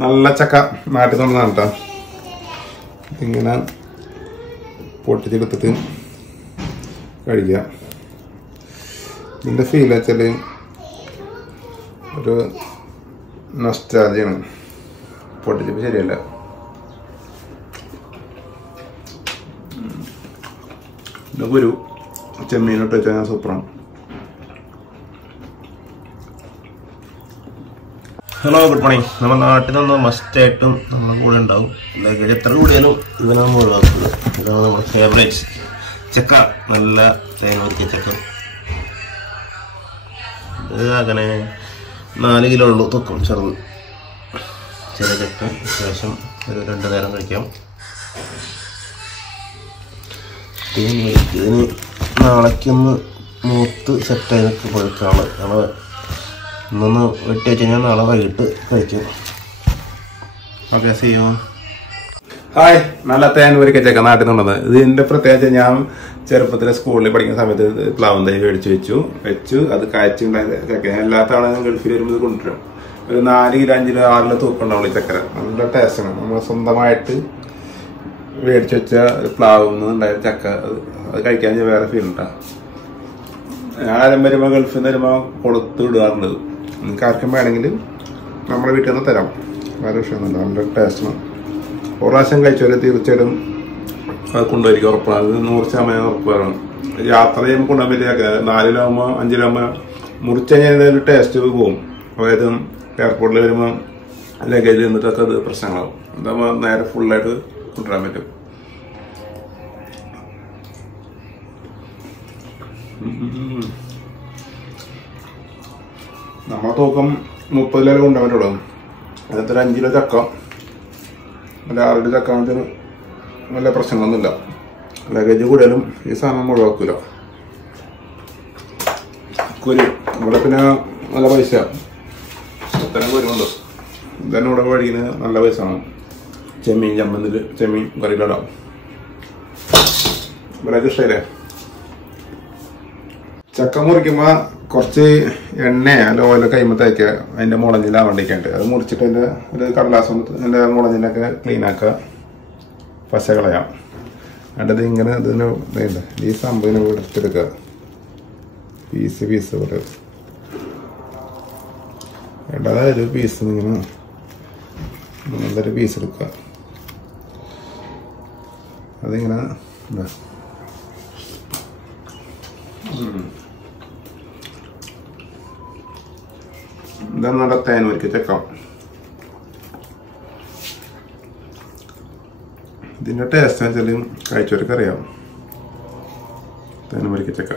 നല്ല ചക്ക നാട്ടിൽ നിന്നാണ് കേട്ടോ. ഇതിങ്ങനെ പൊട്ടിച്ചെടുത്തിട്ട് കഴിക്കുക. ഇതിൻ്റെ ഫീൽ വെച്ചാൽ ഒരു നൊസ്റ്റാൾജിയാണ്. പൊട്ടിച്ചപ്പോൾ ശരിയല്ല. ഇതൊക്കെ ഒരു ചെമ്മീനിട്ട് വെച്ചാൽ സൂപ്പറാണ്. Hello, good morning. നമ്മുടെ നാട്ടിൽ നിന്ന് മസ്റ്റായിട്ടും നമ്മുടെ കൂടെ ഉണ്ടാവും. ലഗേജ് എത്ര കൂടിയാലും ഇവനെ നമ്മൾ ഒഴിവാക്കില്ല. ഇതാണ് നമ്മുടെ ഫേവറേറ്റ് ചക്ക. നല്ല തേങ്ങ ഒരുക്കിയ ചക്ക. ഇത് അങ്ങനെ 4 കിലോ ഉള്ളൂ തൂക്കം. ചെറുത് ചെറിയ ചക്ക. അത്യാവശ്യം ഒരു 2 നേരം കഴിക്കാം. ഇതിന് നാളേക്കൊന്ന് മൂത്ത് സെറ്റായി നിൽക്ക് പഴുക്കാണ്. നമ്മൾ ഇന്നൊന്ന് വെട്ടി വെച്ച് കഴിഞ്ഞാൽ നാളെ വൈകിട്ട് കഴിക്കും. Okay, see you. ഹായ്, നല്ല തേൻ വരിക്ക ചക്ക നാട്ടിൽ നിന്നുള്ളത്. ഇതിൻ്റെ പ്രത്യേകിച്ച് ഞാൻ ചെറുപ്പത്തിൽ സ്കൂളിൽ പഠിക്കുന്ന സമയത്ത് പ്ലാവും തൈ മേടിച്ച് വെച്ചു അത് കായ്ച്ചുണ്ടായത് ചക്ക. എല്ലാ തവണ ഗൾഫിൽ വരുമ്പോൾ ഇത് കൊണ്ടുവരും. ഒരു 4 കിലോ 5 കിലോ 6 കിലോ തൂക്കുണ്ടാവും ഈ ചക്കര. നല്ല ടേസ്റ്റാണ്. നമ്മൾ സ്വന്തമായിട്ട് മേടിച്ച് വെച്ച പ്ലാവിൽ നിന്ന് ഉണ്ടായ ചക്ക. അത് കഴിക്കാൻ വേറെ ഫീൽ ഉണ്ടാകും. ഞാൻ ആരും വരുമ്പോൾ ഗൾഫിൽ നിന്ന് വരുമ്പോൾ കൊടുത്ത് വിടാറുണ്ട്. നിങ്ങൾക്ക് ആർക്കും വേണമെങ്കിൽ നമ്മുടെ വീട്ടിൽ നിന്ന് തരാം. വേറെ വിഷയമൊന്നുമില്ല. നല്ല ടേസ്റ്റാണ്. ഒരു പ്രാവശ്യം കഴിച്ചവരെ തീർച്ചയായിട്ടും അത് കൊണ്ടുപോയിരിക്കും. ഉറപ്പാണ്. അത് 100% ഉറപ്പാണ്. യാത്ര ചെയ്യുമ്പോൾ കൊണ്ടുപോകാൻ വലിയ 4 കിലോ ആകുമ്പോൾ 5 കിലോ ആകുമ്പോൾ മുറിച്ച് കഴിഞ്ഞാൽ ഒരു ടേസ്റ്റ് പോകും. അതായത് എയർപോർട്ടിൽ വരുമ്പോൾ ലഗേജ് നിന്നിട്ടൊക്കെ അത് പ്രശ്നങ്ങളാവും. അതാകുമ്പോൾ നേരെ ഫുള്ളായിട്ട് കൊണ്ടുവരാൻ പറ്റും. നമ്മളെ തൂക്കം 30 കിലോ കൊണ്ടുപോകാൻ പറ്റുള്ളൂ. അതിനകത്തൊരു 5 കിലോ ചക്ക, അല്ല 6 കിലോ ചക്ക വെച്ചാൽ നല്ല പ്രശ്നങ്ങളൊന്നുമില്ല. ലഗേജ് കൂടിയാലും ഈ സാധനം ഒഴിവാക്കില്ല. കുരു ഇവിടെ പിന്നെ നല്ല പൈസ. ഇത്തരം കുരുമുണ്ട്. ഇതന്നെ ഇവിടെ വഴിയിൽ നല്ല പൈസയാണ്. ചെമ്മീൻ ചമ്മന്തിൽ ചെമ്മീൻ കറിയിലിടാം. ഇവിടെയൊക്കെ ഇഷ്ടമല്ലേ? ചക്ക മുറിക്കുമ്പോൾ കുറച്ച് എണ്ണയോ അല്ല ഓയിലോ കൈമ തേക്കുക. അതിൻ്റെ മുളഞ്ഞിലാവണ്ടിക്കാണ്ട് അത് മുറിച്ചിട്ട് അതിൻ്റെ ഒരു കടലാസ് കൊണ്ട് അതിൻ്റെ മുളഞ്ഞിലൊക്കെ ക്ലീൻ ആക്കുക. പശ കളയാം. എന്നിട്ട് ഇങ്ങനെ ഇതിന് ഇതുണ്ട് ഈ സംഭവം എടുത്തെടുക്കുക. പീസ് പോലെ അതായത് പീസ് ഇങ്ങനെ നല്ലൊരു പീസ് എടുക്കുക. അതിങ്ങനെ എന്താ ഇതാണ് നല്ല തേൻ വരിക്ക ചക്ക. ഇതിൻ്റെ ടേസ്റ്റ് വെച്ചാൽ കഴിച്ചവർക്ക് അറിയാം. തേൻ വരിക്ക ചക്ക.